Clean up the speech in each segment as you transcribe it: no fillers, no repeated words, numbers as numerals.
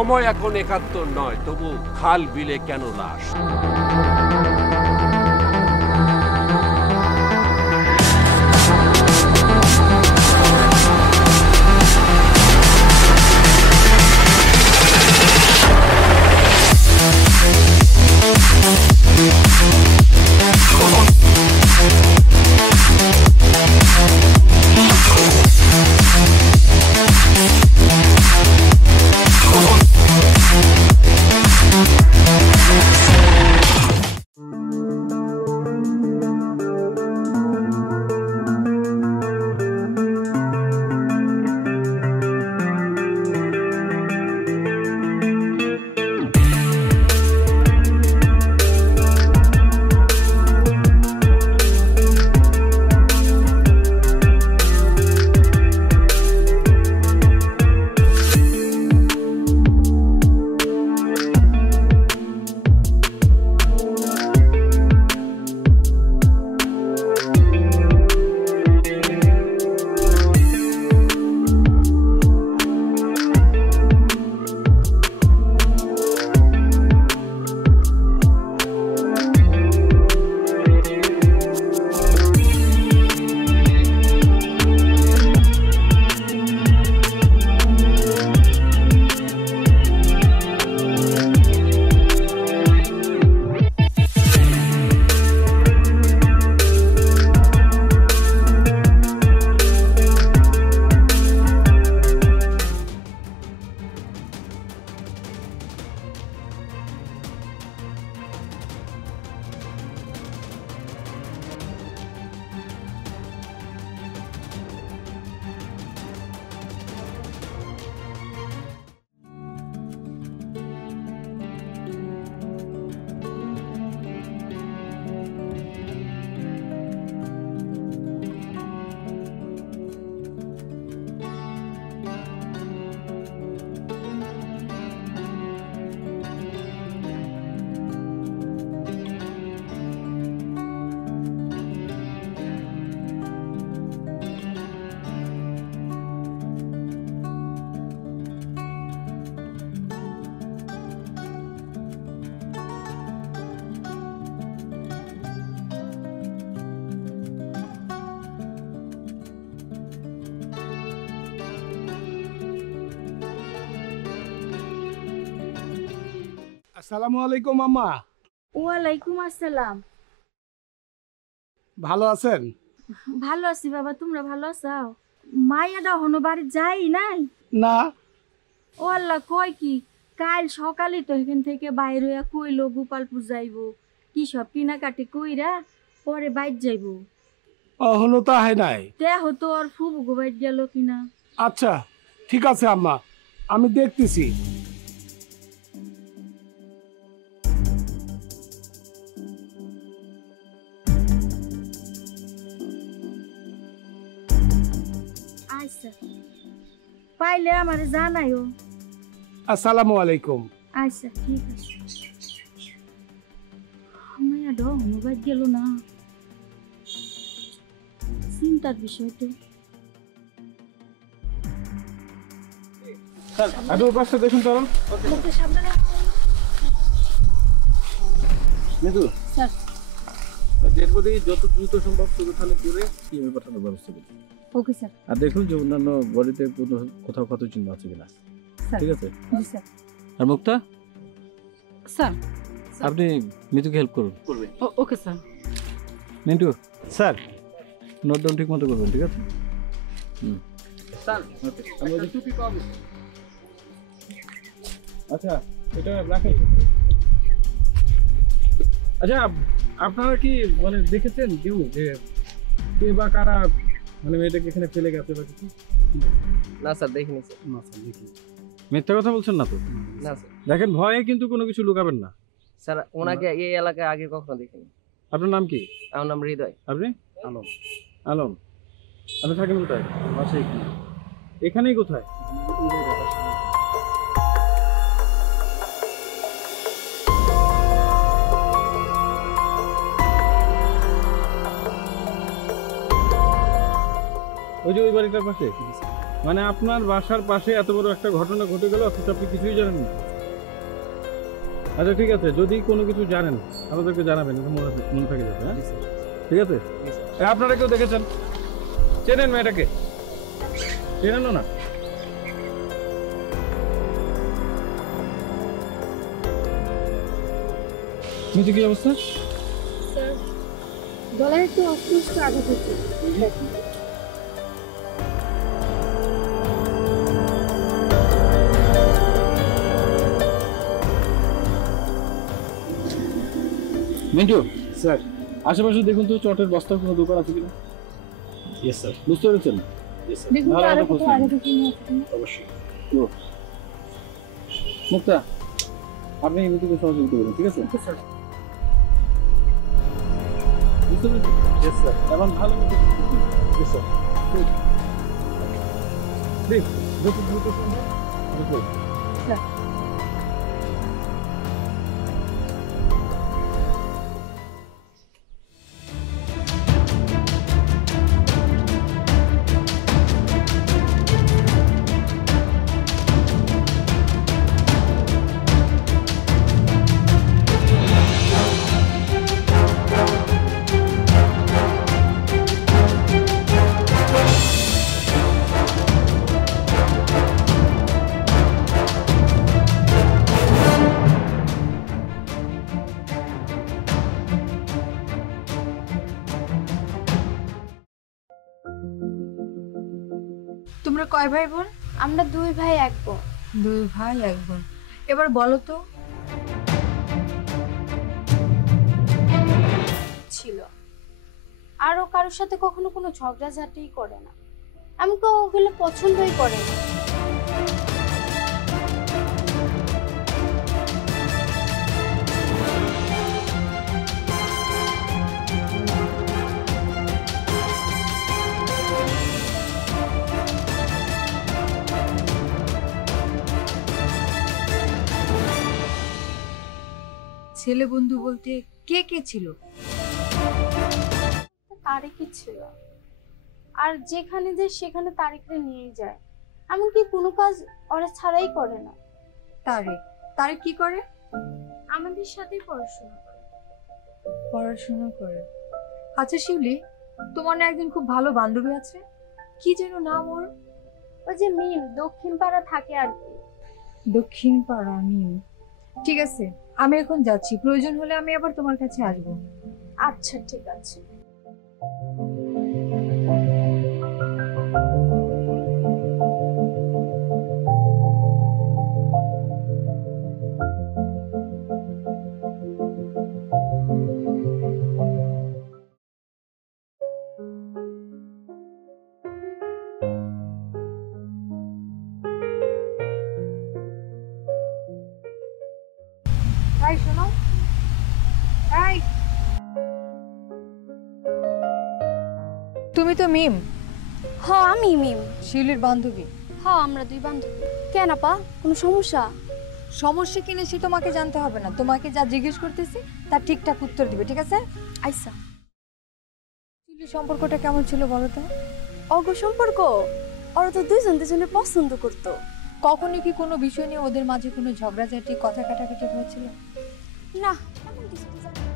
সময় এখন ৭১ নয়, তবু খাল বিলে কেন লাশ? আসসালামু আলাইকুম আম্মা। ওয়ালাইকুম আসসালাম। ভালো আছেন? ভালো আছি বাবা, তোমরা ভালো আছো? মাইয়াটা হনো বাড়ি যাই নাই? না। ও আল্লাহ, কয় কি কাল সকালে তো এখান থেকে বাইরে হইয়া কইলো গোপালপুর যাইবো, কি সব কিনাকাটি কইরা পরে বাইর যাইবো। এখনো তো আহে নাই? দেহ তো আর ফুবু গো বাইর গেল কিনা। আচ্ছা ঠিক আছে আম্মা, আমি দেখতেছি। আচ্ছা, পাইলে আমারে জানাইও। আসসালামু আলাইকুম। আচ্ছা ঠিক আছে। মাইয়া ডো মোবাইল গেল না, চিন্তার বিষয় তো। স্যার আদৌ পাশে দেখুন তো। ওকে সামনে নিদু স্যার, ডেড বডি যত দ্রুত সম্ভব সুরক্ষানে করে টিমে পাঠানোর ব্যবস্থা করুন। Okay sir. আর দেখুন যে অন্যান্য বডিতে কোথাও ক্ষত চিহ্ন আছে কিনা। ঠিক আছে জি স্যার। আর মুক্তা স্যার আপনি মিতুকে হেল্প করুন। Okay sir. Mintu sir note down ঠিক মতো করবেন, ঠিক আছে? স্যার আমি টুপি কম। আচ্ছা এটা রাখেন। আচ্ছা আপনারা কি মানে দেখেছেন কেউ যে কে বা কারা মানে মেয়েটাকে এখানে ফেলে গেছে বা কিছু? না স্যার, দেখিনি স্যার। না স্যার দেখিনি। মিথ্যা কথা বলছেন না তো? না স্যার। দেখেন ভয়ে কিন্তু কোনো কিছু লুকাবেন না। স্যার ওনাকে এই এলাকায় আগে কখনো দেখিনি। আপনার নাম কি? আমার নাম হৃদয়। আপনি? আলম। আলম, আপনি থাকেন কোথায়? বাসায় কি এখানেই? কোথায়? ওই যে ওই বাড়িটার পাশে। মানে আপনার বাসার পাশে এত বড় একটা ঘটনা ঘটে গেল অথচ আপনি কিছুই জানেন না। আচ্ছা ঠিক আছে, যদি কোনো কিছু জানেন আমাদেরকে জানাবেন, মনে থাকে যাবে। হ্যাঁ ঠিক আছে। আপনারা কেউ দেখেছেন, চেনেন মেয়েটাকে? চেনেন না? নিচে কি অবস্থা? স্যার গলায় একটু অস্পষ্ট আঘাত হচ্ছে। মিন্টু স্যার, আশেপাশে দেখুন তো চটের বস্তার কোনো দোকান আছে কিনা। Yes sir. বুঝতে পেরেছেন? Yes sir. দেখুন তো আরো কোথাও আঘাত হচ্ছে কিনা। অবশ্যই। মুক্তা, আপনি মিন্টুকে সহযোগিতা করুন, ঠিক আছে? স্যার। বুঝতে পেরেছেন? Yes sir. এখন ভালো মতো ইয়েস স্যার। প্লিজ যত দ্রুত সম্ভব। স্যার তোমরা কয় ভাই বোন? আমরা 2 ভাই 1 বোন। 2 ভাই 1 বোন। এবার বলো তো। ছিল আরো কারোর সাথে কখনো কোনো ঝগড়াঝাটিই করে না, আমাকে ওগুলো পছন্দই করে না। ছেলে বন্ধু বলতে কে কে ছিল? তারিকই ছিল, আর যেখানে যায় সেখানে তারিকরে নিয়ে যায়, এমনকি কোনো কাজ ওরা ছাড়াই করে না। তারিক কি করে? আমাদের সাথেই পড়াশোনা করে। পড়াশোনা করে। আচ্ছা শিউলি, তোমার না একদিন খুব ভালো বান্ধবী আছে, কি যেন নাম ওর? ওই যে মিম, দক্ষিণ পাড়া থাকে আর কি। দক্ষিণ পাড়া মিম। ঠিক আছে, আমি এখন যাচ্ছি, প্রয়োজন হলে আমি আবার তোমার কাছে আসবো। আচ্ছা ঠিক আছে। এই শোনো, এই তুমি তো মিম? হ্যাঁ আমি মিম। শিউলির বান্ধবী? হ্যাঁ আমরা 2 বান্ধবী। কেন আপা, কোনো সমস্যা? সমস্যা কিনা সে তোমাকে জানতে হবে না, তোমাকে যা জিজ্ঞেস করতেছি তার ঠিকঠাক উত্তর দিবে, ঠিক আছে? আইসা। শিউলির সম্পর্কটা কেমন ছিল বলো তো? অগ সম্পর্ক, ওরা তো দুজনের পছন্দ করতো। কখনো কি কোনো বিষয় নিয়ে ওদের মাঝে কোনো ঝগড়াঝাটি, কথা কাটাকাটি হয়েছিল? না, এমন কিছু তো জানি না।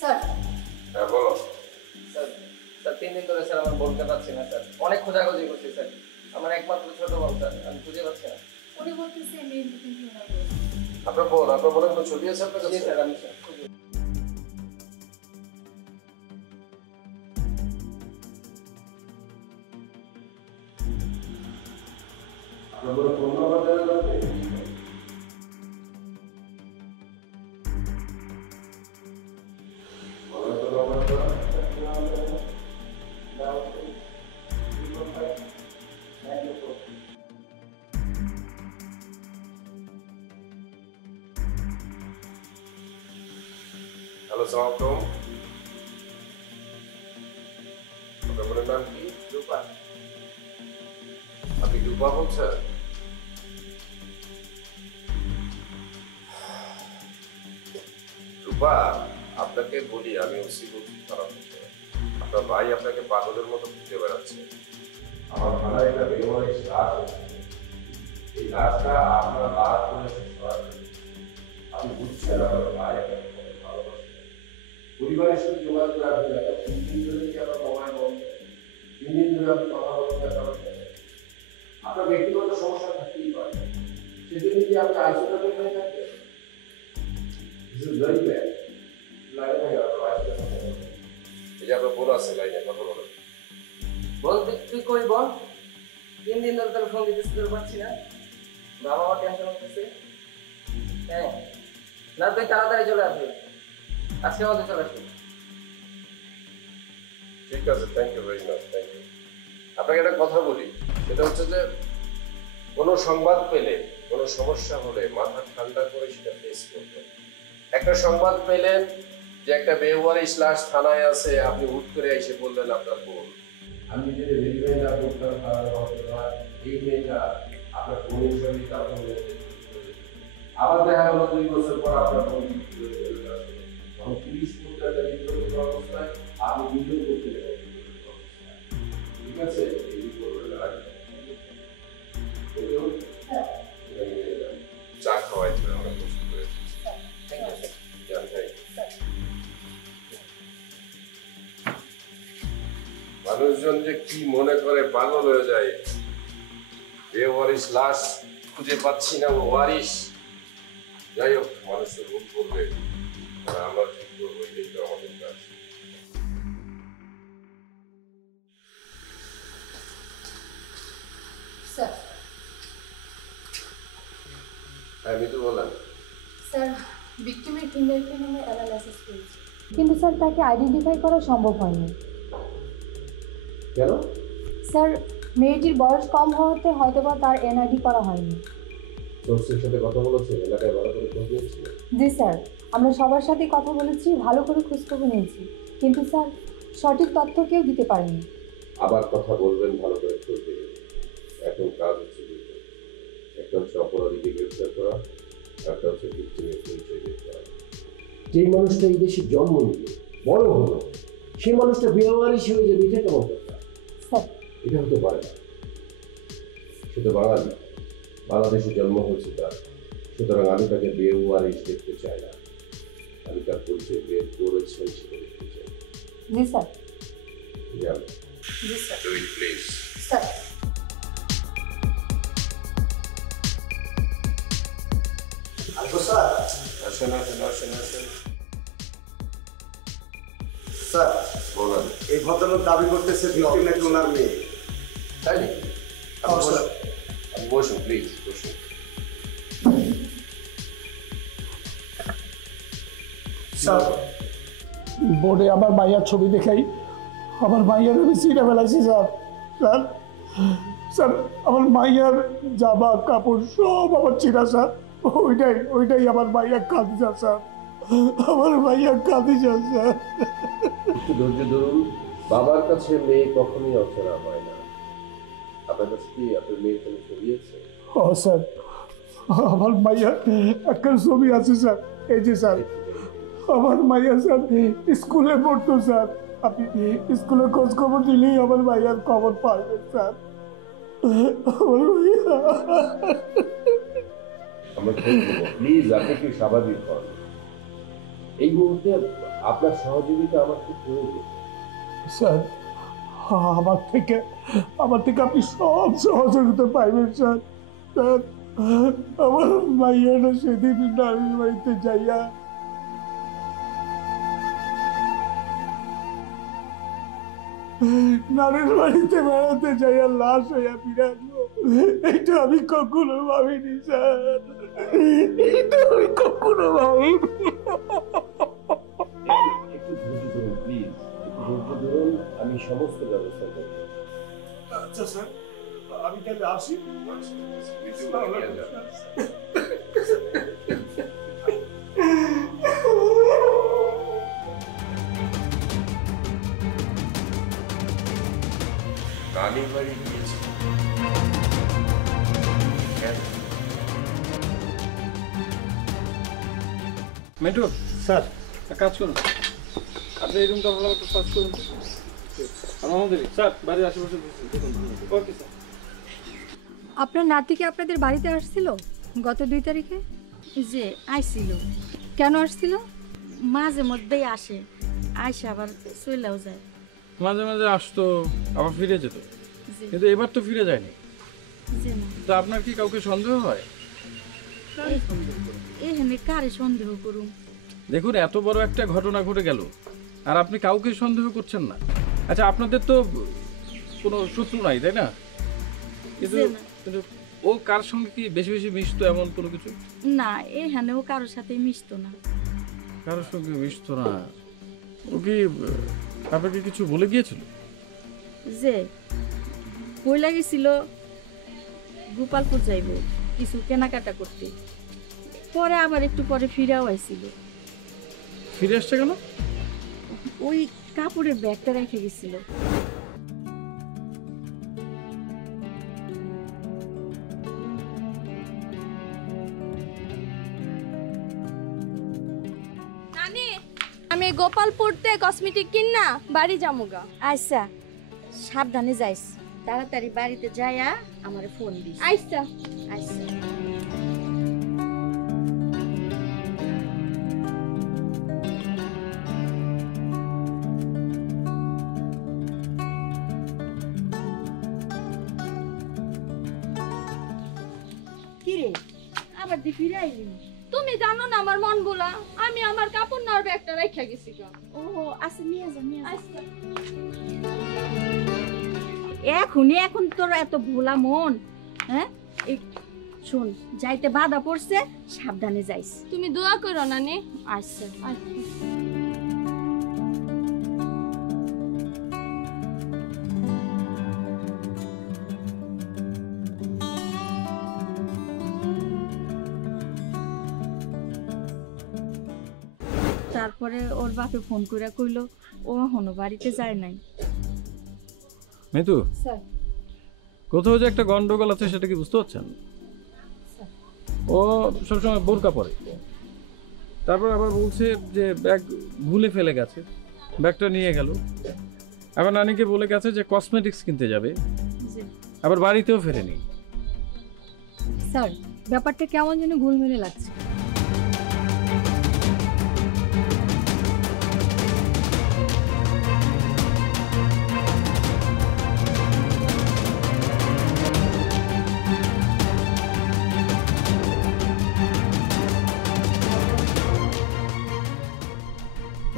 স্যার হ্যাঁ বলো। স্যার স্যার 3 দিন ধরে স্যার আমার বলতে পারছি না স্যার, অনেক খোঁজাখুঁজি করছি স্যার, আমার একমাত্র ছোট বোন স্যার, আমি খুঁজে পাচ্ছি না। উনি বলতেছে মেয়ের বুকিং হয়ে আপনার বলে কোনো ছবি আছে আপনার কাছে? স্যার আমি স্যার হ্যালো, সালাম। আপনার নাম কি? রূপা। আপনি রূপা বলছেন? রূপা, আপনাকে বলি, আমি ওসি বলছি খারাপ হচ্ছে। আপনার ভাই আপনাকে পাগলের মতো ঘুরতে বেড়াচ্ছে। আমার ভাড়া একটা বেমনিস লাশ আছে। এই লাশটা আপনার লাশ করে শেষ করা যায়। আপনি বুঝছেন আপনার ভাই আপনাকে কত ভালোবাসে। পরিবারের সাথে যোগাযোগ রাখতে হবে। 3 দিন ধরে কি আপনার মোবাইল বন্ধ? 3 দিন ধরে আপনি কথা বলতে পারছেন। আপনার ব্যক্তিগত সমস্যা থাকতেই পারে। সেজন্য কি আপনি আইসোলেটেড হয়ে থাকবেন? This is very bad. লাইনে হয়ে গেল, এই যে আপনার বোন আছে লাইনে, কথা বলেন। বল, তুই কই বল? 3 দিন ধরে তোর ফোন দিতেছি, তোর পাচ্ছি না। বাবা আমার টেনশন হচ্ছে। হ্যাঁ, না তুই তাড়াতাড়ি চলে আসবি, আজকে আমাদের চলে আসবি। ঠিক আছে, thank you very much, thank you. আপনাকে একটা কথা বলি, সেটা হচ্ছে যে কোনো সংবাদ পেলে, কোনো সমস্যা হলে মাথা ঠান্ডা করে সেটা ফেস করবেন। একটা সংবাদ পেলেন যে একটা বেওয়ারিশ লাশ থানায় আছে, আপনি হুট করে এসে বললেন আপনার বোন। আমি যদি ভেরিফাই না করতাম তাহলে এই মেয়েটা আপনার বোনের সঙ্গে আবার দেখা গেল 2 বছর পর আপনার বোন পুলিশ অবস্থায় আপনি ভিডিও করতে ঠিক আছে, চা খাওয়াইতে আমরা প্রস্তুত করেছি। মানুষজন যে কি মনে করে পাগল হয়ে যায়, বেওয়ারিশ লাশ খুঁজে পাচ্ছি না, ও ওয়ারিশ। যাই হোক, মানুষ তো ভুল করবে, আমরা ঠিক করবো, এটাই তো আমাদের কাজ। স্যার, আমি তো বললাম স্যার ভিকটিমের ফিঙ্গারপ্রিন্ট আমরা অ্যানালাইসিস করেছি, কিন্তু স্যার তাকে আইডেন্টিফাই করা সম্ভব হয়নি। কেন? স্যার, মেয়েটির বয়স কম হওয়াতে হয়তোবা তার এনআইডি করা হয়নি। সোর্সের সাথে কথা বলেছে, এলাকায় ভালো করে খোঁজ নিয়েছিল? জি স্যার, আমরা সবার সাথে কথা বলেছি, ভালো করে খোঁজখবর নিয়েছি, কিন্তু স্যার সঠিক তথ্য কেউ দিতে পারেনি। আবার কথা বলবেন, ভালো করে খোঁজ নেবেন। এখন কাজ হচ্ছে দুটো, একটা হচ্ছে অপরাধীকে গ্রেফতার করা, একটা হচ্ছে ভিকটিমের পরিচয় বের করা। যেই মানুষটা এই দেশে জন্ম নিল, বড় হলো, সেই মানুষটা বেওয়ারিশ হয়ে যাবে, এটা কেমন কথা? স্যার, এটা হতে পারে না। সে তো বাঙালি, বাংলাদেশে জন্ম হয়েছে তার, সুতরাং আমি তাকে বেওয়ারিশ দেখতে চাই না। আমি তার পরিচয় বের করেছেন সেটা দেখতে চাই। জি স্যার। যান। জি sir. Do it, please. Sir. আসবো স্যার? আসেন, আসেন, আসেন, আসেন। স্যার, বলেন। এই ভদ্রলোক দাবি করতেছে ভিকটিম নাকি ওনার মেয়ে। তাই নাকি? আপনি বসুন, প্লিজ বসুন। স্যার, বোর্ডে আমার মাইয়ার ছবি দেখাই, আমার মাইয়ার আমি চিনে ফেলাইছি স্যার। স্যার, স্যার আমার মাইয়ার জামা কাপড় সব আমার চিনা স্যার। ওইটাই আমার মাইয়া কাঁদিছা স্যার, আমার মাইয়া কাঁদিছা স্যার। একটু ধৈর্য ধরুন, বাবার কাছে মেয়ে কখনোই অচেনা হয় না। আপনার কাছে কি আপনার মেয়ের কোনো ছবি আছে? ও স্যার, আমার মাইয়া একটা ছবি আছে স্যার, এই যে স্যার। আমার মাইয়া স্যার স্কুলে পড়তো স্যার, আপনি স্কুলে খোঁজ খবর দিলেই আমার মাইয়ার খবর পাবেন স্যার। আমার মাইয়া, আমরা খোঁজ নেব, প্লিজ আপনি কি স্বাভাবিক হন। এই মুহূর্তে আপনার সহযোগিতা আমার খুব প্রয়োজন। স্যার আমার থেকে আপনি সব সহযোগিতা পাইবেন স্যার। স্যার আমার মাইয়াটা সেদিন নারীর বাড়িতে যাইয়া বেড়াতে যাইয়া লাশ হইয়া ফিরে আসবো। এটা আমি কখনো ভাবিনি স্যার, এটা আমি কখনো ভাবিনি। একটু ধৈর্য ধরুন প্লিজ, একটু ধৈর্য ধরুন, আমি সমস্ত ব্যবস্থা করব। আচ্ছা স্যার, আমি তাহলে আসি। রানী বাড়ি গিয়েছে কেন? মেন্টু স্যার এক কাজ করুন, আপনি এই রুমটা ভালো একটু সার্চ করুন। আর আমাদের স্যার বাড়ির আশেপাশে দেখুন। Okay sir. আপনার নাতি কি আপনাদের বাড়িতে আসছিল গত 2 তারিখে? যে আইছিল, কেন আসছিল? মাঝে মধ্যেই আসে, আইসে আবার চলেও যায়। মাঝে মাঝে আসতো আবার ফিরে যেত, জি কিন্তু এবার তো ফিরে যায়নি। জি না, তো আপনার কি কাউকে সন্দেহ হয়? এখানে কারে সন্দেহ করুম? দেখুন, এত বড় একটা ঘটনা ঘটে গেল আর আপনি কাউকে সন্দেহ করছেন না। আচ্ছা, আপনাদের তো কোনো শত্রু নাই, তাই না? কিন্তু জি না। কিন্তু ও কার সঙ্গে কি বেশি বেশি মিশতো এমন কোনো কিছু? না, এখানেও কারোর সাথে মিশতো না। কারোর সঙ্গে মিশতো না? ও কি আপনাকে কিছু বলে গিয়েছিল? যে বই লাগেছিল গোপালপুর যাইব কিছু কেনাকাটা করতে, পরে আবার একটু পরে ফিরাও আইছিল। ফিরে আসছে কেন? ওই কাপড়ের ব্যাগটা রেখে গেছিল। নানি, আমি গোপালপুরতে কসমেটিক কিনা বাড়ি যামুগা। আচ্ছা, সাবধানে যাইস, তাড়াতাড়ি বাড়িতে যাইয়া আমারে ফোন দিস। আইসা আচ্ছা। কিরে, আবার দি ফিরে আইলি? তুমি জানো না আমার মন বলা, আমি আমার কাপড় নেওয়ার ব্যাগটা রেখে গেছি গা। ও আচ্ছা, নিয়ে যা নিয়ে যা। আইসা এখন তোর এত ভোলা মন? হ্যাঁ, শোন, যাইতে বাধা পড়ছে, সাবধানে যাইস। তুমি দোয়া করো নানি। আচ্ছা। তারপরে ওর বাপে ফোন করে কইলো ও এখনো বাড়িতে যায় নাই। মিতু, স্যার কোথাও যে একটা গন্ডগোল আছে সেটা কি বুঝতে পারছেন? ও সবসময় বোরকা পরে, তারপর আবার বলছে যে ব্যাগ ভুলে ফেলে গেছে, ব্যাগটা নিয়ে গেল। আবার নানিকে বলে গেছে যে কসমেটিক্স কিনতে যাবে, জি আবার বাড়িতেও ফেরেনি। স্যার, ব্যাপারটা কেমন যেন গোলমেলে লাগছে।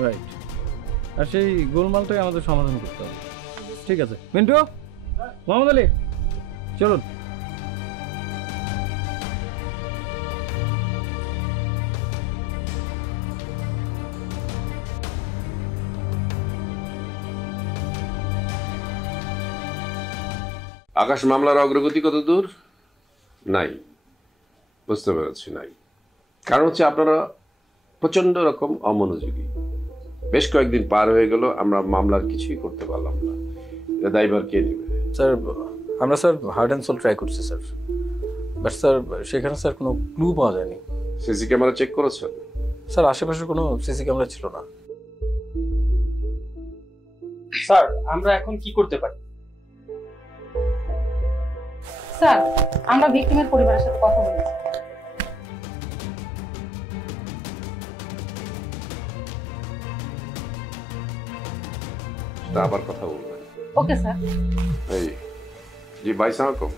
রাইট, আর সেই গোলমালটাই আমাদের সমাধান করতে হবে। ঠিক আছে মিন্টু, মোহাম্মদ আলী, চলুন। আকাশ, মামলার অগ্রগতি কত দূর? নাই, বুঝতে পেরেছি, নাই। কারণ হচ্ছে আপনারা প্রচন্ড রকম অমনোযোগী। বেশ কয়েকদিন পার হয়ে গেল, আমরা মামলার কিছুই করতে পারলাম না। এটা দায়ভার কে নেবে? স্যার, আমরা sir hard and soul try করছি স্যার, বাট স্যার সেখানে স্যার কোনো ক্লু পাওয়া যায়নি। সিসি ক্যামেরা চেক করেছেন? স্যার আশেপাশে কোনো সিসি ক্যামেরা ছিল না। স্যার, আমরা এখন কি করতে পারি? স্যার, আমরা ভিকটিমের পরিবারের সাথে কথা বলেছি। সেটা আবার কথা বলবেন। Okay sir. এই জি ভাই সালাম।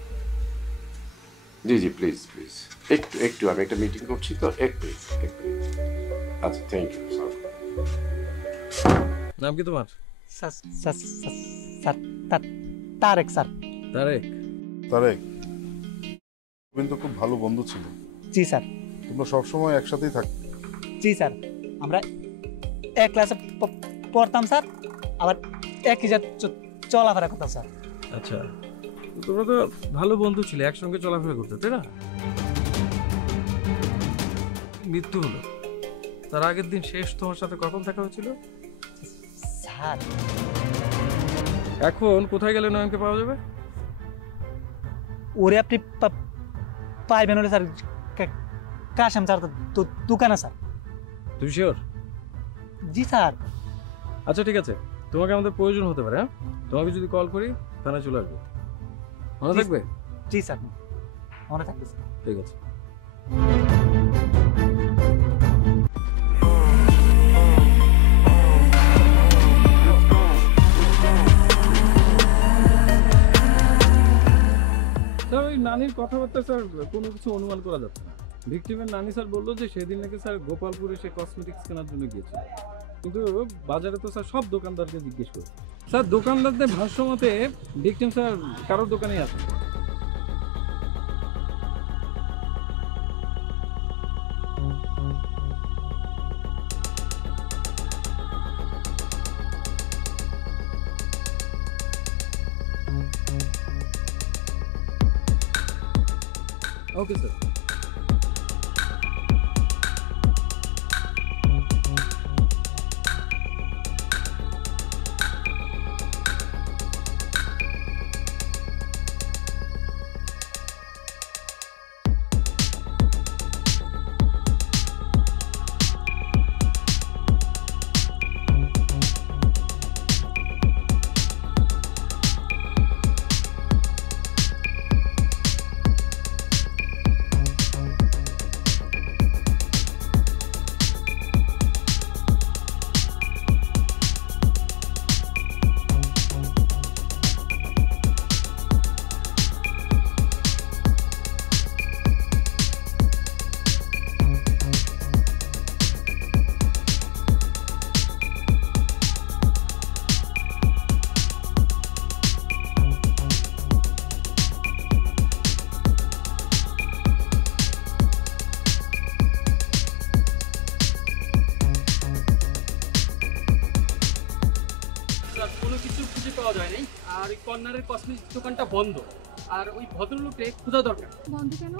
জি জি, প্লিজ প্লিজ, একটু একটু, আমি একটা মিটিং করছি তো, একটু একটু। আচ্ছা, থ্যাংক ইউ স্যার। নাম কি তোমার? তারেক স্যার। তারেক? তারেক, তো খুব ভালো বন্ধু ছিল। জি স্যার। তোমরা সবসময় একসাথেই থাকতে? জি স্যার, আমরা এক ক্লাসে পড়তাম স্যার, আবার একই চলাফেরা করতাম স্যার। আচ্ছা, তোমরা তো ভালো বন্ধু ছিলে, একসঙ্গে চলাফেরা করতে, তাই না? মৃত্যু হলো, তার আগের দিন শেষ তোমার সাথে কখন দেখা হয়েছিল? স্যার এখন কোথায় গেলে নয়নকে পাওয়া যাবে? ওরে আপনি পাইবেন হলে স্যার কাশাম স্যার দোকানে স্যার। তুমি শিওর? জি স্যার। আচ্ছা ঠিক আছে, তোমাকে আমাদের প্রয়োজন হতে পারে। হ্যাঁ, তোমাকে যদি কল করি থানায় চলে আসবে, মনে থাকবে? জি স্যার, মনে থাকবে স্যার। ঠিক আছে। স্যার ওই নানির কথাবার্তা স্যার কোনো কিছু অনুমান করা যাচ্ছে না। ভিকটিমের নানি স্যার বললো যে সেদিন নাকি স্যার গোপালপুরে সে কসমেটিক্স কেনার জন্য গিয়েছিল, কিন্তু বাজারে তো স্যার সব দোকানদারকে জিজ্ঞেস করছে। স্যার দোকানদারদের ভাষ্য মতে ভিকটিম স্যার কারোর দোকানেই আছে। Okay sir. পাওয়া যায় নাই, আর ওই কর্নারের কসমেটিক্স দোকানটা বন্ধ, আর ওই ভদ্রলোককে খোঁজা দরকার। বন্ধ কেন?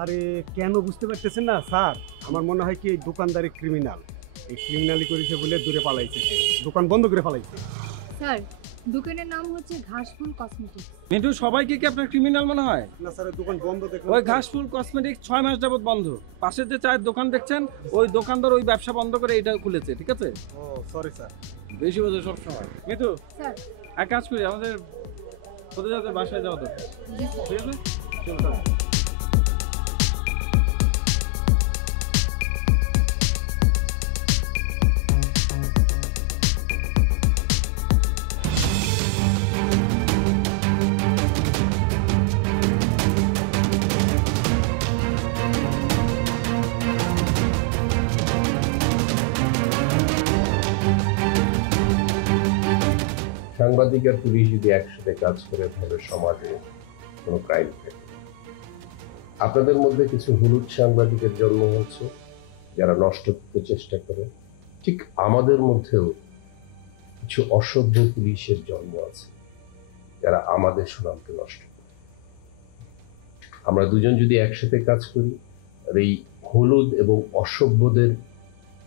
আরে কেন বুঝতে পারতেছেন না স্যার? আমার মনে হয় কি এই দোকানদারি ক্রিমিনাল, এই ক্রিমিনালি করেছে বলে দূরে পালাইছে, দোকান বন্ধ করে পালাইছে। স্যার দোকানের নাম হচ্ছে ঘাসফুল কসমেটিক্স। মিন্টু, সবাইকে কি আপনার ক্রিমিনাল মনে হয়? না স্যার, দোকান বন্ধ দেখুন। ওই ঘাসফুল কসমেটিক্স 6 মাস যাবত বন্ধ। পাশের যে চায়ের দোকান দেখছেন, ওই দোকানদার ওই ব্যবসা বন্ধ করে এটা খুলেছে, ঠিক আছে? ও সরি স্যার। বেশি বোঝে সব সময়। মিন্টু স্যার এক কাজ করি, আমাদের কোথায় যাতে বাসায় যাওয়া দরকার, ঠিক আছে? চলো। সাংবাদিক আর পুলিশ যদি একসাথে কাজ করে তাহলে সমাজে কোনো ক্রাইম থাকে। আপনাদের মধ্যে কিছু হলুদ সাংবাদিকের জন্ম হচ্ছে যারা নষ্ট করতে চেষ্টা করে, ঠিক আমাদের মধ্যেও কিছু অসভ্য পুলিশের জন্ম আছে যারা আমাদের সুনামকে নষ্ট করে। আমরা দুজন যদি একসাথে কাজ করি আর এই হলুদ এবং অসভ্যদের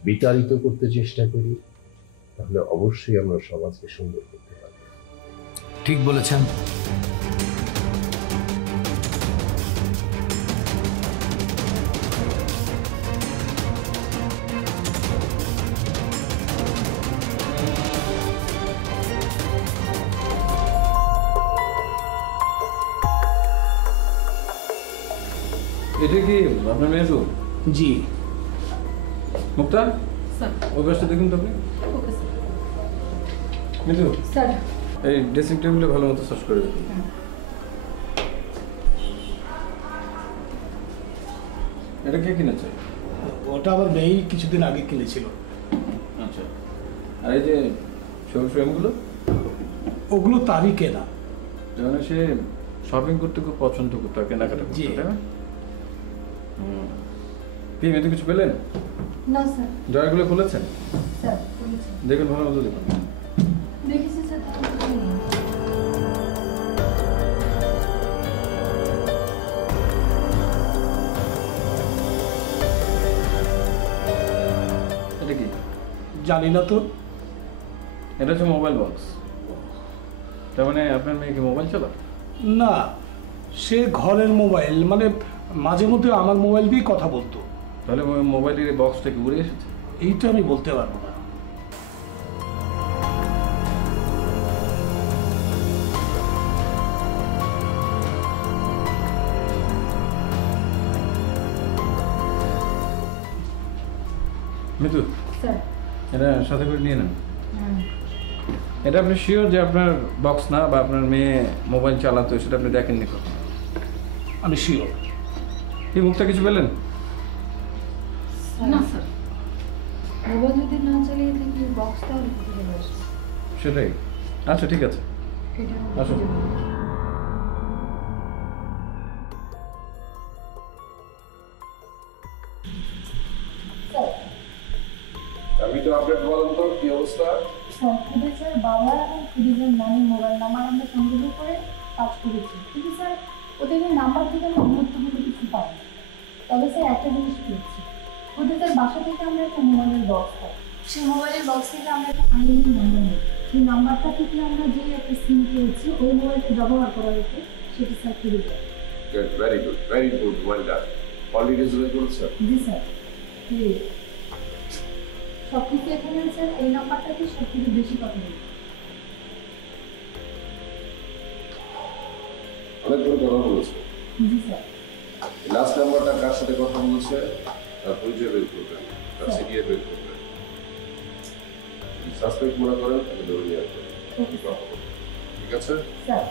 বিতাড়িত করতে চেষ্টা করি, তাহলে অবশ্যই আমরা সমাজকে সুন্দর করতে পারব। ঠিক বলেছেন। এটা কি আপনার মেজো? জি। মুক্তা স্যার। ওই পাশটা দেখুন তো আপনি। Okay sir. মেজো স্যার এই ড্রেসিং টেবিলে ভালো মতো সার্চ করে দিন। এটা কে কিনেছে? ওটা আমার মেয়েই কিছুদিন আগে কিনেছিল। আচ্ছা, আর এই যে ছবি ফ্রেমগুলো? ওগুলো তারই কেনা। মানে সে শপিং করতে খুব পছন্দ করতে হয়, কেনাকাটা করতে, তাই না? মেয়েতে কিছু পেলেন? না স্যার। ড্রয়ারগুলো খুলেছেন? স্যার খুলেছি। দেখুন ভালো মতো দেখুন। দেখেছি স্যার। এটা কি? জানি না তো। এটা হচ্ছে মোবাইল বক্স। তার মানে আপনার মেয়ে কি মোবাইল চালায়? না, সে ঘরের মোবাইল, মানে মাঝে মধ্যে আমার মোবাইল দিয়ে কথা বলতো। তাহলে মোবাইলের এই বক্সটা কি উড়ে এসেছে? এইটা আমি বলতে পারবো না। মিতু, স্যার এটা সাথে করে নিয়ে নেন। এটা আপনি শিওর যে আপনার বক্স না, বা আপনার মেয়ে মোবাইল চালাতো সেটা আপনি দেখেননি? আমি শিওর। এই মুখটা কিছু পেলেন? না স্যার, মোবাইল যদি না চালিয়ে থাকি বক্স তাহলে কোথায় আসবে? সেটাই। আচ্ছা ঠিক আছে, আসুন। আমি তো আপডেট বলেন তো কি অবস্থা? স্যার খুবই স্যার বাবা এবং খুবইজন নানির মোবাইল নাম্বার আমরা সংগ্রহ করে কাজ করেছি, কিন্তু স্যার ওদের নাম্বার থেকে আমরা গুরুত্বপূর্ণ কিছু পাই। তবে স্যার একটা জিনিস পেয়েছি, ওদের স্যার বাসা থেকে আমরা একটা মোবাইলের বক্স পাই। সেই মোবাইলের বক্স থেকে আমরা একটা আনলিমিটেড নাম্বার নিই। সেই নাম্বারটা থেকে আমরা যে একটা সিম পেয়েছি ওই মোবাইলটা ব্যবহার করা হতো, সেটা স্যার খুবই very good, well done. Already রেজুলেট করেছেন? জি স্যার। সব কিছু এখানে স্যার এই নাম্বারটাকে সব থেকে বেশি কথা বলি। অনেকগুলো কথা বলেছে। জি স্যার। লাস্ট নাম্বারটা কার সাথে কথা বলেছে তার পরিচয় বের করবেন, তার সিডিএ বের করবেন। সাসপেক্ট মনে করেন তাকে ধরে নিয়ে আসবেন। ঠিক আছে স্যার?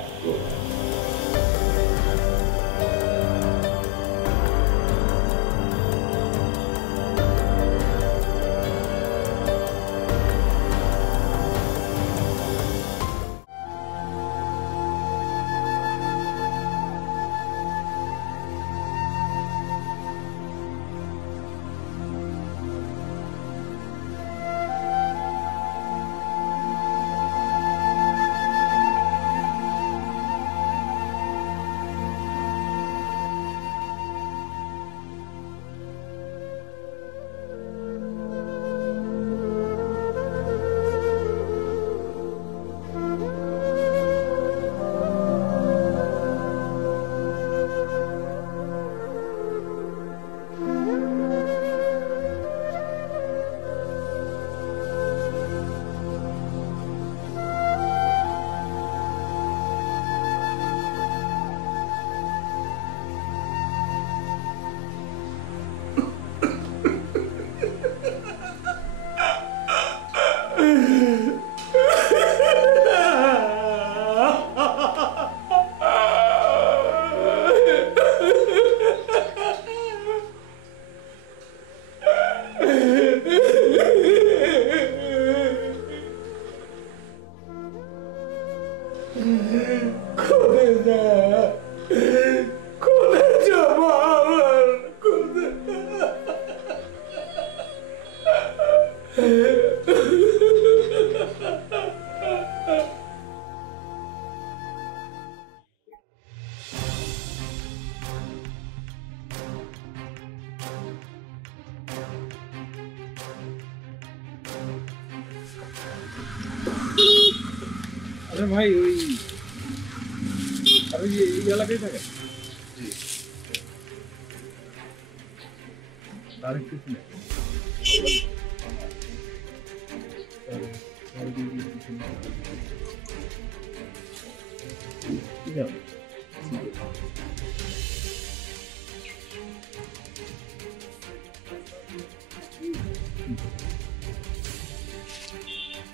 আরে ভাই ওই আর এই এলাকায় থাকে? জি। আর কিছু নেই। ঠিক আছে।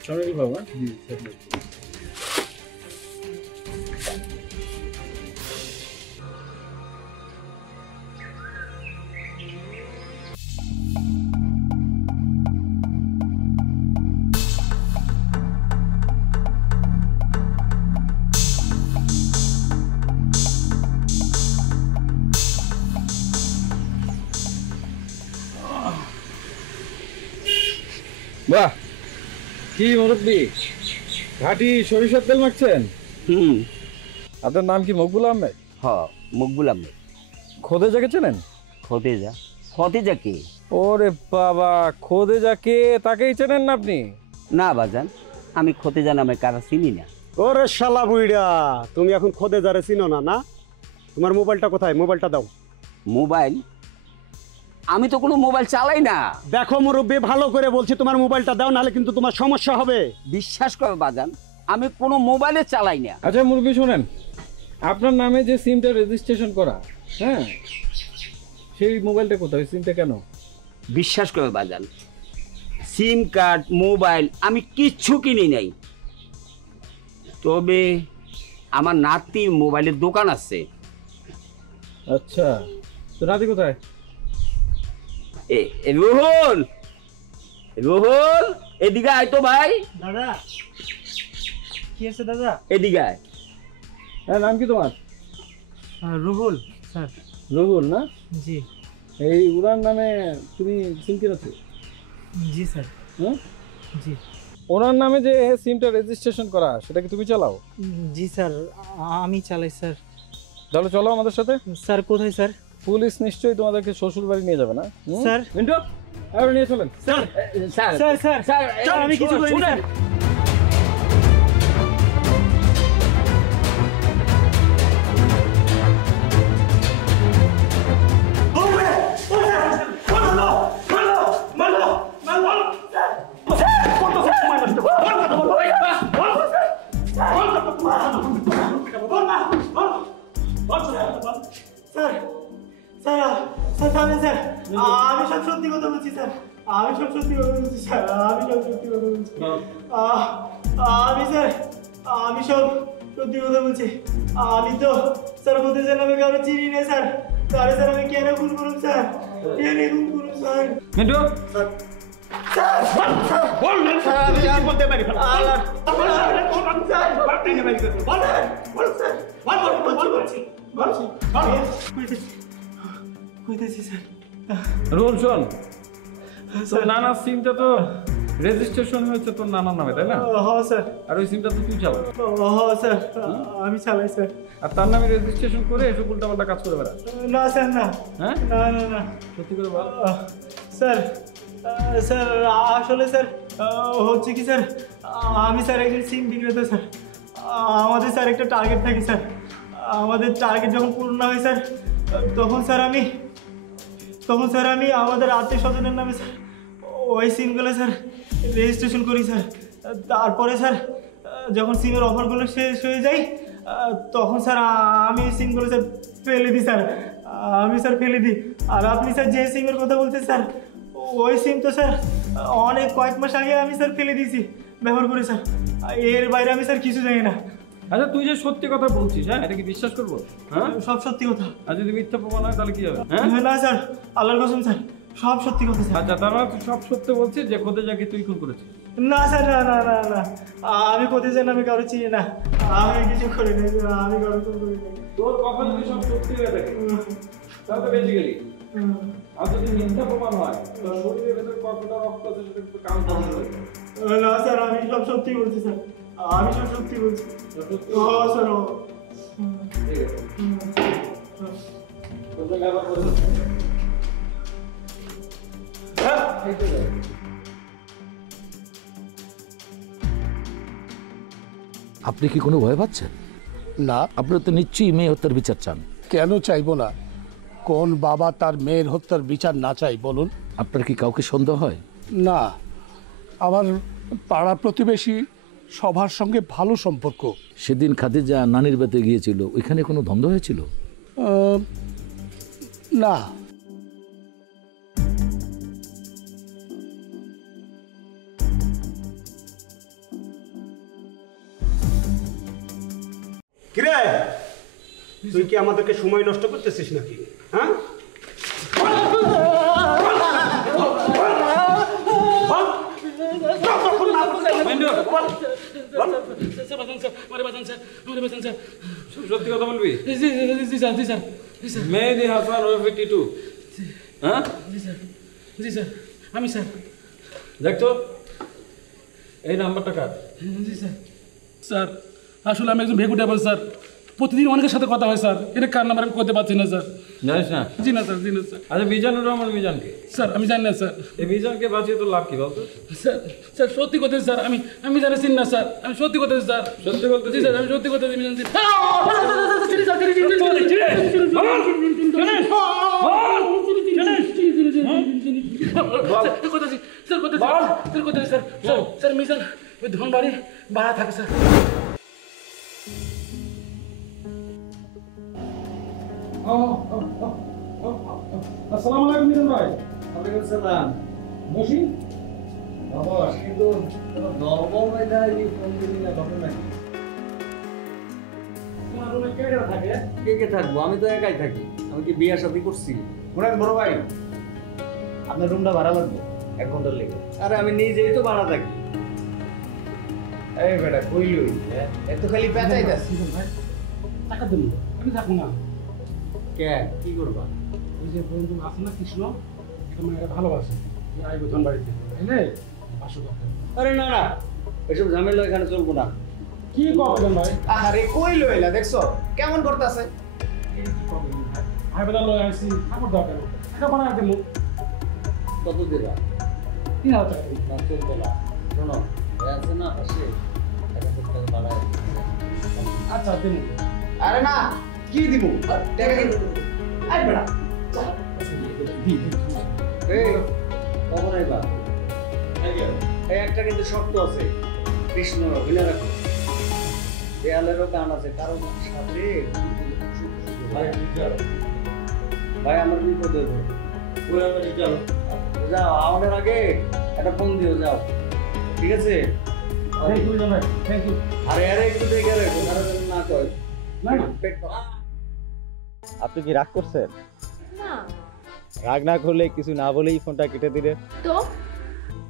Sorry বাবা। জি স্যার। বাহ, কি মুরব্বি, ঘাটি সরিষার তেল মাখছেন? আপনার নাম কি মকবুল আহমেদ? হ্যাঁ, মকবুল আহমেদ। খোদেজাকে চেনেন? খোদেজা? খোদেজা কে? ওরে বাবা, খোদেজা কে তাকেই চেনেন না আপনি? না বাজান, আমি খোদেজা নামে কারা চিনি না। ওরে শালা বুইড়া, তুমি এখন খোদেজারে চিনো না? না, তোমার মোবাইলটা কোথায়? মোবাইলটা দাও। মোবাইল? আমি তো কোনো মোবাইল চালাই না। দেখো মুরব্বী, ভালো করে বলছি, তোমার মোবাইলটা দাও, নাহলে কিন্তু তোমার সমস্যা হবে। বিশ্বাস করো বাজান, আমি কোনো মোবাইলে চালাই না। আচ্ছা মুরব্বী শোনেন, আপনার নামে যে সিমটা রেজিস্ট্রেশন করা, হ্যাঁ, সেই মোবাইলটা কোথায়? সিমটা কেন? বিশ্বাস করো বাজান, সিম কার্ড, মোবাইল আমি কিচ্ছু কিনি নাই। তবে আমার নাতির মোবাইলের দোকান আছে। আচ্ছা, তো নাতি কোথায়? রোহন, রোহন এদিকে আয় তো ভাই। দাদা কি আছে দাদা? এদিকে আয়। হ্যাঁ, নাম কি তোমার? রুহুল স্যার। রুহুল না? জি। এই ওনার নামে তুমি সিম কিনেছো? জি স্যার। হ্যাঁ জি। ওনার নামে যে সিমটা রেজিস্ট্রেশন করা, সেটা কি তুমি চালাও? জি স্যার, আমি চালাই স্যার। তাহলে চলো আমাদের সাথে। স্যার কোথায় স্যার? পুলিশ নিশ্চয়ই তোমাদেরকে শ্বশুর বাড়ি নিয়ে যাবে না? স্যার। মিন্টু, আরে নিয়ে চলেন। স্যার স্যার স্যার স্যার আমি কিছু করিনি স্যার। আমি সব সত্যি কথা বলছি স্যার, আমি সব সত্যি কথা বলছি স্যার, আমি সব সত্যি কথা বলছি। আমি স্যার, আমি সব সত্যি কথা বলছি। আমি তো স্যার বলতে চান আমি কারো চিনি না স্যার। তাহলে স্যার আমি কেন খুন করুন স্যার? কেন খুন করুন স্যার? মিন্টু স্যার বল না স্যার, আমি আর বলতে পারি না। আল্লাহ বল স্যার, বাপরে না বাড়ি করব। বল স্যার, বলছি কইতেছি স্যার। রোল শোন, তোর নানার সিমটা তো রেজিস্ট্রেশন হয়েছে তোর নানার নামে, তাই না? হ্যাঁ স্যার। আর ওই সিমটা তো তুই চালাস? হ্যাঁ স্যার, আমি চালাই স্যার। আর তার নামে রেজিস্ট্রেশন করে এসব উল্টাপাল্টা কাজ করে বেড়া? না স্যার, না। হ্যাঁ, না না না, সত্যি করে বল। স্যার স্যার আসলে স্যার হচ্ছে কি স্যার, আমি স্যার একজন সিম বিক্রেতা স্যার। আমাদের স্যার একটা টার্গেট থাকে স্যার। আমাদের টার্গেট যখন পূর্ণ না হয় স্যার, তখন স্যার আমি আমাদের আর্থিক স্বজনের নামে স্যার ওই সিমগুলো স্যার রেজিস্ট্রেশন করি স্যার। তারপরে স্যার যখন সিমের অফারগুলো শেষ হয়ে যায়, তখন স্যার আমি এই সিমগুলো স্যার ফেলে দিই স্যার। আমি স্যার ফেলে দিই। আর আপনি স্যার যে সিমের কথা বলছেন স্যার, ওই সিম তো স্যার কয়েক মাস আগে আমি স্যার ফেলে দিয়েছি ব্যবহার করে স্যার। এর বাইরে আমি স্যার কিছু জানি না। আচ্ছা, তুই যে সত্যি কথা বলছিস, হ্যাঁ, এটা কি বিশ্বাস করবো? হ্যাঁ, সব সত্যি কথা। আর যদি মিথ্যা প্রমাণ হয় তাহলে কি হবে? না স্যার, আল্লাহর কসম স্যার, সব সত্যি কথা স্যার। আচ্ছা, তার মানে তুই সব সত্যি বলছিস যে খোদেজাকে তুই খুন করেছিস? না স্যার, না না না না, আমি কোথায় যাই আমি কারো চিনি না। আমি কিছু করি না, আমি কারো খুন করি না। তোর কথা যদি সব সত্যি হয়ে থাকে তাহলে তো বেঁচে গেলি। আর যদি মিথ্যা প্রমাণ হয়, তোর শরীরের ভেতরে কতটা রক্ত আছে সেটা তো কাম করতে হবে। না স্যার, আমি সব সত্যি বলছি স্যার, আমি সব সত্যি বলছি। হ্যাঁ স্যার। ঠিক আছে, তোর ব্যাপার করে আপনি কি কোনো ভয় পাচ্ছেন? না। আপনারা তো নিশ্চয়ই মেয়ে হত্যার বিচার চান। কেন চাইবো না? কোন বাবা তার মেয়ের হত্যার বিচার না চাই বলুন? আপনার কি কাউকে সন্দেহ হয়? না, আমার পাড়া প্রতিবেশী সবার সঙ্গে ভালো সম্পর্ক। সেদিন খাদিজা নানির বাড়িতে গিয়েছিল, ওইখানে কোনো দ্বন্দ্ব হয়েছিল? না। কিরে, তুই কি আমাদেরকে সময় নষ্ট করতেছিস নাকি? হ্যাঁ, সত্যি কথা বলবি? জি স্যার, জি স্যার, জি স্যার। মেহেদি হাসান ওরফে টিটু। হ্যাঁ, জি স্যার, জি স্যার, আমি স্যার। দেখছো, এই নাম্বারটা কার? জি স্যার। স্যার আসলে আমি একজন ভেগু ড্রাইভার স্যার, প্রতিদিন অনেকের সাথে কথা হয় স্যার, এটা কার নাম্বার আমি করতে পারছি না স্যার। জানিস না? জি না স্যার, জি না স্যার। আচ্ছা মিজানুর রহমান মিজানকে? স্যার আমি জানি না স্যার। এই মিজানকে বাঁচিয়ে তো লাভ কি বলতো? স্যার স্যার সত্যি কথা স্যার, আমি জানি চিনি না স্যার, আমি সত্যি কথা স্যার। সত্যি বলতে? জি স্যার আমি সত্যি কথা মিজান চিনি। স্যার মিজান ওই ধনবাড়ি ভাড়া থাকে স্যার। আসসালামু আলাইকুম মিজান ভাই। ওয়ালাইকুম সালাম। বসি। বাবা কিন্তু নরবল ময়দানে ফোন দিলি না, ঘটনা কি? তোমার রুমে কে থাকে? কে থাকবো? আমি তো একাই থাকি। আমি কি বিয়ে শাদী করছি? শোনেন বড় ভাই, আপনার রুমটা ভাড়া লাগবে 1 ঘন্টার লেগে। আরে আমি নিজেই তো ভাড়া থাকি। এই বেটা কইলই এত খালি পেঁচাই দাস। ভাই টাকা দিন, আমি থাকবো না। কে কি করবা? ওই যে বন্ধু আছে না কৃষ্ণ, এটা মানে ভালোবাসে, আইব ধনবাড়িতে, বুঝলে? 500 টাকা। আরে না না, এসব ঝামেলা এখানে চলবো না। কি করবেন ভাই? আরে কইলো এলা দেখছো কেমন করতেছে? ভাই বেলা লয় আসি, আমার দরকার টাকা বানায় দেবো। কত দিবা? 3000 টাকা দিন। না চলবে না। শোনো আছে না পাশে, টাকা বাড়ায়। আচ্ছা দিন। আরে না কি দিব টাকা কি আই বেটা এই কখন আইবা? এই একটা কিন্তু শর্ত আছে, কৃষ্ণ বিনা রাখো। দেয়ালেরও কান আছে, কারণ সাথে ভাই আমার বিপদ হইব। যাও আমাদের আগে একটা ফোন দিও, যাও ঠিক আছে? আরে আরে একটু দেখে রাখো, তারা যেন না কয়। আপনি কি রাগ করছেন? না রাগ না করলে কিছু না বলেই ফোনটা কেটে দিলে তো।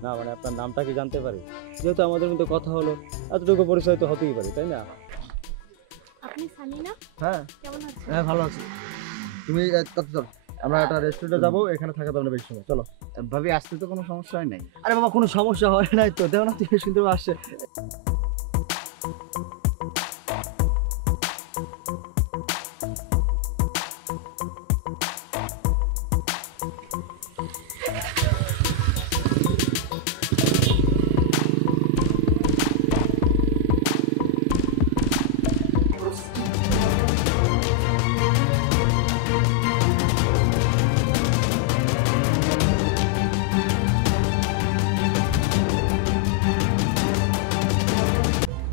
না মানে আপনার নামটা কি জানতে পারি? যেহেতু আমাদের মধ্যে কথা হলো, এতটুকু পরিচয় তো হতেই পারে, তাই না? আপনি সানি না? হ্যাঁ কেমন আছেন? হ্যাঁ ভালো আছি। তুমি কত চল, আমরা একটা রেস্টুরেন্টে যাবো, এখানে থাকা যাবে না বেশি সময়। চলো ভাবি, আসতে তো কোনো সমস্যা হয় নাই? আরে বাবা কোনো সমস্যা হয় নাই তো, দেখো না তুমি শুনতে আসছে।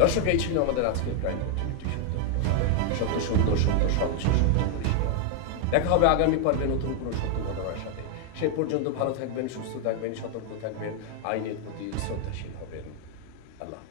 দর্শক, এই ছিল আমাদের আজকের ক্রাইম অ্যাক্টিভিটি সত্য সুন্দর সুন্দর স্বচ্ছ সত্য পরিষ্কার। দেখা হবে আগামী পর্বে নতুন কোনো সত্য ঘটনার সাথে। সে পর্যন্ত ভালো থাকবেন, সুস্থ থাকবেন, সতর্ক থাকবেন, আইনের প্রতি শ্রদ্ধাশীল হবেন। আল্লাহ।